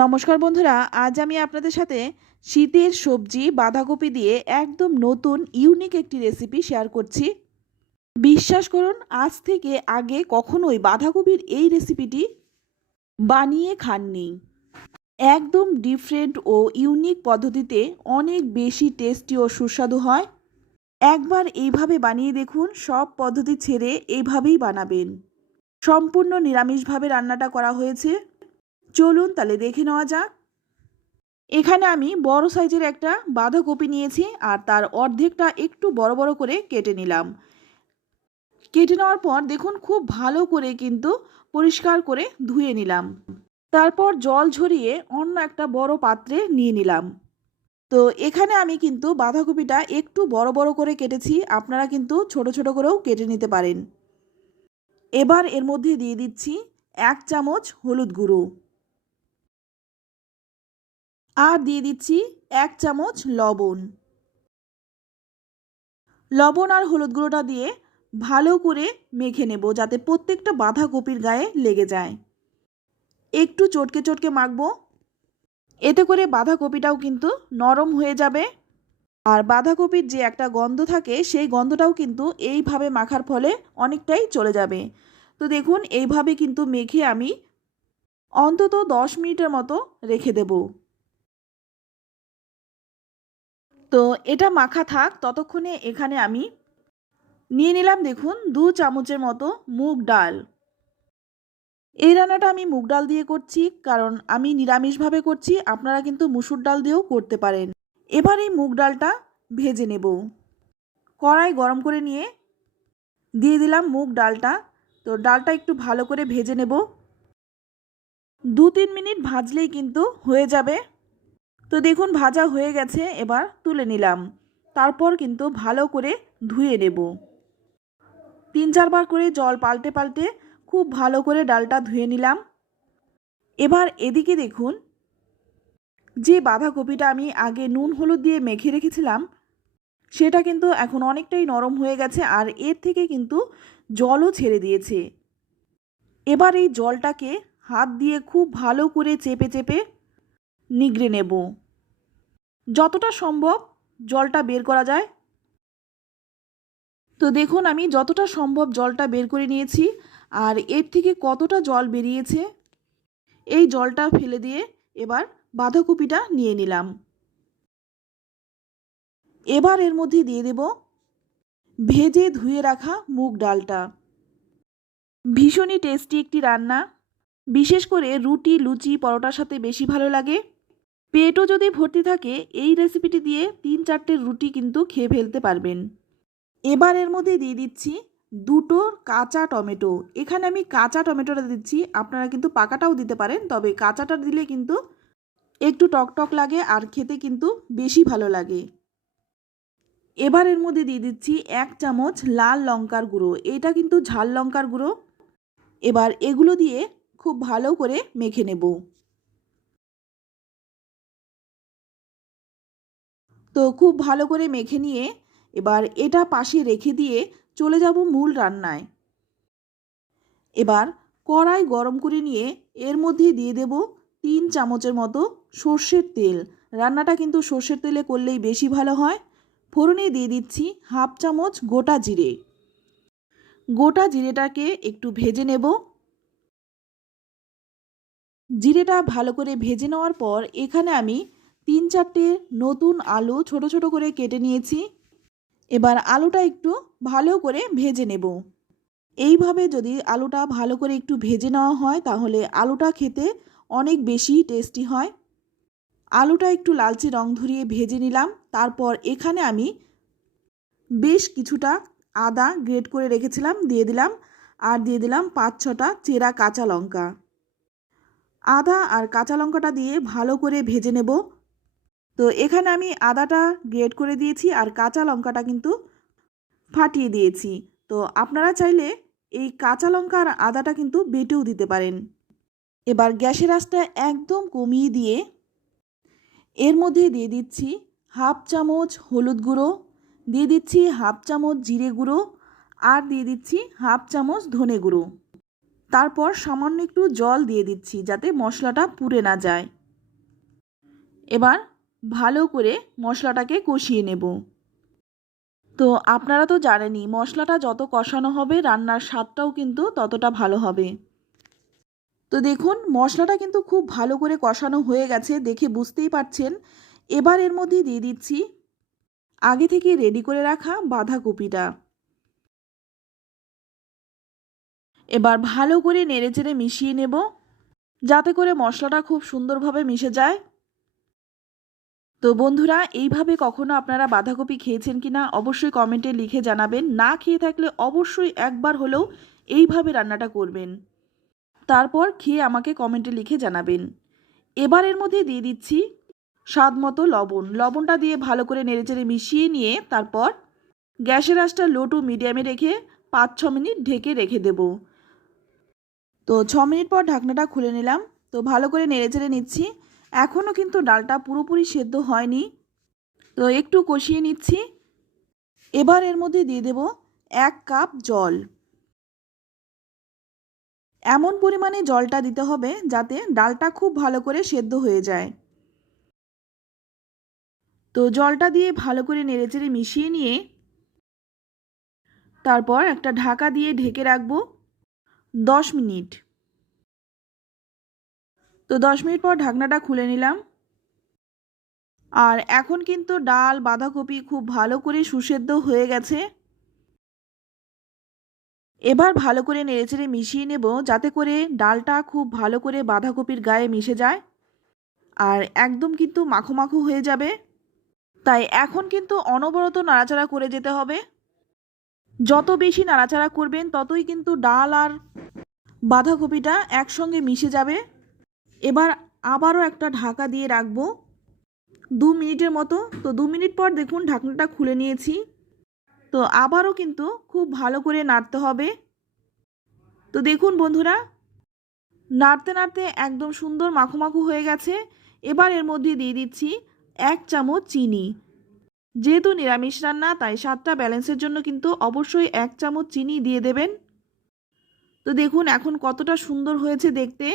নমস্কার বন্ধুরা, আজ আমি আপনাদের সাথে শীতের সবজি, বাঁধাকপি দিয়ে একদম নতুন ইউনিক একটি রেসিপি শেয়ার করছি। বিশ্বাস করুন, আজ থেকে আগে কখনোই বাঁধাকপির এই রেসিপিটি বানিয়ে খাননি। একদম ডিফারেন্ট ও ইউনিক পদ্ধতিতে অনেক বেশি টেস্টি ও সুস্বাদু হয়। একবার এইভাবে বানিয়ে দেখুন, সব পদ্ধতি ছেড়ে এইভাবেই বানাবেন। সম্পূর্ণ নিরামিষভাবে রান্নাটা করা হয়েছে। চলুন তাহলে দেখে নেওয়া যাক। এখানে আমি বড় সাইজের একটা বাঁধাকপি নিয়েছি আর তার অর্ধেকটা একটু বড় বড় করে কেটে নিলাম। কেটে নেওয়ার পর দেখুন খুব ভালো করে কিন্তু পরিষ্কার করে ধুয়ে নিলাম। তারপর জল ঝরিয়ে অন্য একটা বড় পাত্রে নিয়ে নিলাম। তো এখানে আমি কিন্তু বাঁধাকপিটা একটু বড় বড় করে কেটেছি, আপনারা কিন্তু ছোট ছোট করেও কেটে নিতে পারেন। এবার এর মধ্যে দিয়ে দিচ্ছি এক চামচ হলুদ গুঁড়ো। আর দিয়ে দিচ্ছি এক চামচ লবণ। লবণ আর হলুদ গুঁড়োটা দিয়ে ভালো করে মেখে নেব যাতে প্রত্যেকটা বাঁধাকপির গায়ে লেগে যায়। একটু চটকে চটকে মাখবো। এতে করে বাঁধাকপিটাও কিন্তু নরম হয়ে যাবে। আর বাঁধাকপির যে একটা গন্ধ থাকে, সেই গন্ধটাও কিন্তু এইভাবে মাখার ফলে অনেকটাই চলে যাবে। তো দেখুন, এইভাবে কিন্তু মেখে আমি অন্তত দশ মিনিটের মতো রেখে দেবো। তো এটা মাখা থাক, ততক্ষণে এখানে আমি নিয়ে নিলাম দেখুন দু চামচের মতো মুগ ডাল। এই রান্নাটা আমি মুগ ডাল দিয়ে করছি, কারণ আমি নিরামিষভাবে করছি, আপনারা কিন্তু মুসুর ডাল দিয়েও করতে পারেন। এবার এই মুগ ডালটা ভেজে নেব। কড়াই গরম করে নিয়ে দিয়ে দিলাম মুগ ডালটা। তো ডালটা একটু ভালো করে ভেজে নেব। দু তিন মিনিট ভাজলেই কিন্তু হয়ে যাবে। তো দেখুন ভাজা হয়ে গেছে, এবার তুলে নিলাম। তারপর কিন্তু ভালো করে ধুয়ে নেব। তিন চারবার করে জল পাল্টে পাল্টে খুব ভালো করে ডালটা ধুয়ে নিলাম। এবার এদিকে দেখুন, যে বাঁধাকপিটা আমি আগে নুন, হলুদ দিয়ে মেখে রেখেছিলাম, সেটা কিন্তু এখন অনেকটাই নরম হয়ে গেছে আর এর থেকে কিন্তু জলও ছেড়ে দিয়েছে। এবার এই জলটাকে হাত দিয়ে খুব ভালো করে চেপে চেপে নিগড়ে নেব। যতটা সম্ভব জলটা বের করা যায়। তো দেখুন, আমি যতটা সম্ভব জলটা বের করে নিয়েছি, আর এর থেকে কতটা জল বেরিয়েছে, এই জলটা ফেলে দিয়ে এবার বাঁধাকপিটা নিয়ে নিলাম। এবার এর মধ্যে দিয়ে দেব ভেজে ধুয়ে রাখা মুগ ডালটা। ভীষণই টেস্টি একটি রান্না। বিশেষ করে রুটি, লুচি, পরোটার সাথে বেশি ভালো লাগে। পেটও যদি ভর্তি থাকে, এই রেসিপিটি দিয়ে তিন চারটে রুটি কিন্তু খেয়ে ফেলতে পারবেন। এবার এর মধ্যে দিয়ে দিচ্ছি দুটো কাঁচা টমেটো। এখানে আমি কাঁচা টমেটোটা দিচ্ছি, আপনারা কিন্তু পাকাটাও দিতে পারেন, তবে কাঁচাটা দিলে কিন্তু একটু টক টক লাগে আর খেতে কিন্তু বেশি ভালো লাগে। এবার এর মধ্যে দিয়ে দিচ্ছি এক চামচ লাল লঙ্কার গুঁড়ো। এটা কিন্তু ঝাল লঙ্কার গুঁড়ো। এবার এগুলো দিয়ে খুব ভালো করে মেখে নেব। তো খুব ভালো করে মেখে নিয়ে এবার এটা পাশে রেখে দিয়ে চলে যাব মূল রান্নায়। এবার কড়াই গরম করে নিয়ে এর মধ্যে দিয়ে দেব তিন চামচের মতো সর্ষের তেল। রান্নাটা কিন্তু সর্ষের তেলে করলেই বেশি ভালো হয়। ফোড়নে দিয়ে দিচ্ছি হাফ চামচ গোটা জিরে। গোটা জিরেটাকে একটু ভেজে নেব। জিরেটা ভালো করে ভেজে নেওয়ার পর এখানে আমি তিন চারটে নতুন আলু ছোট ছোট করে কেটে নিয়েছি। এবার আলুটা একটু ভালো করে ভেজে নেব। এইভাবে যদি আলুটা ভালো করে একটু ভেজে নেওয়া হয়, তাহলে আলুটা খেতে অনেক বেশি টেস্টি হয়। আলুটা একটু লালচে রং ধরিয়ে ভেজে নিলাম। তারপর এখানে আমি বেশ কিছুটা আদা গ্রেট করে রেখেছিলাম, দিয়ে দিলাম। আর দিয়ে দিলাম পাঁচ ছটা চেরা কাঁচা লঙ্কা। আদা আর কাঁচা লঙ্কাটা দিয়ে ভালো করে ভেজে নেব। তো এখানে আমি আদাটা গ্রেড করে দিয়েছি আর কাঁচা লঙ্কাটা কিন্তু ফাটিয়ে দিয়েছি। তো আপনারা চাইলে এই কাঁচা লঙ্কা আর আদাটা কিন্তু বেটেও দিতে পারেন। এবার গ্যাসের আঁচটা একদম কমিয়ে দিয়ে এর মধ্যে দিয়ে দিচ্ছি হাফ চামচ হলুদ গুঁড়ো, দিয়ে দিচ্ছি হাফ চামচ জিরে গুঁড়ো আর দিয়ে দিচ্ছি হাফ চামচ ধনে গুঁড়ো। তারপর সামান্য একটু জল দিয়ে দিচ্ছি যাতে মশলাটা পুড়ে না যায়। এবার ভালো করে মশলাটাকে কষিয়ে নেব। তো আপনারা তো জানেনই, মশলাটা যত কষানো হবে, রান্নার স্বাদটাও কিন্তু ততটা ভালো হবে। তো দেখুন, মশলাটা কিন্তু খুব ভালো করে কষানো হয়ে গেছে, দেখে বুঝতেই পারছেন। এবার এর মধ্যে দিয়ে দিচ্ছি আগে থেকে রেডি করে রাখা বাঁধাকপিটা। এবার ভালো করে নেড়েচেড়ে মিশিয়ে নেব, যাতে করে মশলাটা খুব সুন্দরভাবে মিশে যায়। তো বন্ধুরা, এইভাবে কখনো আপনারা বাঁধাকপি খেয়েছেন কি না অবশ্যই কমেন্টে লিখে জানাবেন। না খেয়ে থাকলে অবশ্যই একবার হলেও এইভাবে রান্নাটা করবেন। তারপর খেয়ে আমাকে কমেন্টে লিখে জানাবেন। এবার এর মধ্যে দিয়ে দিচ্ছি স্বাদ মতো লবণ। লবণটা দিয়ে ভালো করে নেড়েচেড়ে মিশিয়ে নিয়ে তারপর গ্যাসের আঁচটা লো টু মিডিয়ামে রেখে পাঁচ ছ মিনিট ঢেকে রেখে দেব। তো ছ মিনিট পর ঢাকনাটা খুলে নিলাম। তো ভালো করে নেড়েচেড়ে নিচ্ছি। এখনও কিন্তু ডালটা পুরোপুরি সেদ্ধ হয়নি। তো একটু কষিয়ে নিচ্ছি। এবার এর মধ্যে দিয়ে দেব এক কাপ জল। এমন পরিমাণে জলটা দিতে হবে যাতে ডালটা খুব ভালো করে সেদ্ধ হয়ে যায়। তো জলটা দিয়ে ভালো করে নেড়েচেড়ে মিশিয়ে নিয়ে তারপর একটা ঢাকা দিয়ে ঢেকে রাখব দশ মিনিট। তো দশ মিনিট পর ঢাকনাটা খুলে নিলাম। আর এখন কিন্তু ডাল, বাঁধাকপি খুব ভালো করে সুসেদ্ধ হয়ে গেছে। এবার ভালো করে নেড়েচেড়ে মিশিয়ে নেব যাতে করে ডালটা খুব ভালো করে বাঁধাকপির গায়ে মিশে যায়। আর একদম কিন্তু মাখো মাখো হয়ে যাবে। তাই এখন কিন্তু অনবরত নাড়াচাড়া করে যেতে হবে। যত বেশি নাড়াচাড়া করবেন ততই কিন্তু ডাল আর বাঁধাকপিটা একসঙ্গে মিশে যাবে। এবার আবারও একটা ঢাকা দিয়ে রাখব। দু মিনিটের মতো। তো দু মিনিট পর দেখুন ঢাকনাটা খুলে নিয়েছি। তো আবারও কিন্তু খুব ভালো করে নাড়তে হবে। তো দেখুন বন্ধুরা, নাড়তে নাড়তে একদম সুন্দর মাখো মাখো হয়ে গেছে। এবার এর মধ্যে দিয়ে দিচ্ছি এক চামচ চিনি। যেহেতু নিরামিষ রান্না, তাই স্বাদটা ব্যালেন্সের জন্য কিন্তু অবশ্যই এক চামচ চিনি দিয়ে দেবেন। তো দেখুন এখন কতটা সুন্দর হয়েছে দেখতে।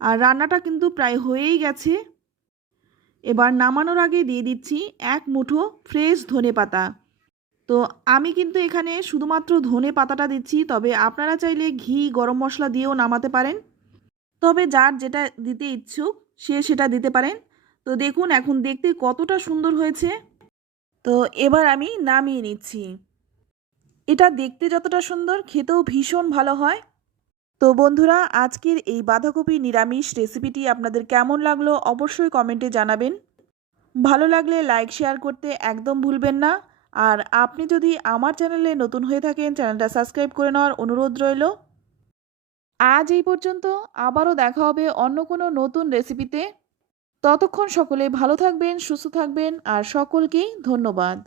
আর রান্নাটা কিন্তু প্রায় হয়েই গেছে। এবার নামানোর আগে দিয়ে দিচ্ছি এক মুঠো ফ্রেশ ধনে পাতা। তো আমি কিন্তু এখানে শুধুমাত্র ধনে পাতাটা দিচ্ছি, তবে আপনারা চাইলে ঘি, গরম মশলা দিয়েও নামাতে পারেন। তবে যার যেটা দিতে ইচ্ছুক, সে সেটা দিতে পারেন। তো দেখুন এখন দেখতে কতটা সুন্দর হয়েছে। তো এবার আমি নামিয়ে নিচ্ছি। এটা দেখতে যতটা সুন্দর, খেতেও ভীষণ ভালো হয়। তো বন্ধুরা, আজকের এই বাঁধাকপি নিরামিষ রেসিপিটি আপনাদের কেমন লাগল অবশ্যই কমেন্টে জানাবেন। ভালো লাগলে লাইক, শেয়ার করতে একদম ভুলবেন না। আর আপনি যদি আমার চ্যানেলে নতুন হয়ে থাকেন, চ্যানেলটা সাবস্ক্রাইব করে নেওয়ার অনুরোধ রইল। আজ এই পর্যন্ত আবারও দেখা হবে অন্য কোনো নতুন রেসিপিতে। ততক্ষণ সকলে ভালো থাকবেন, সুস্থ থাকবেন, আর সকলকেই ধন্যবাদ।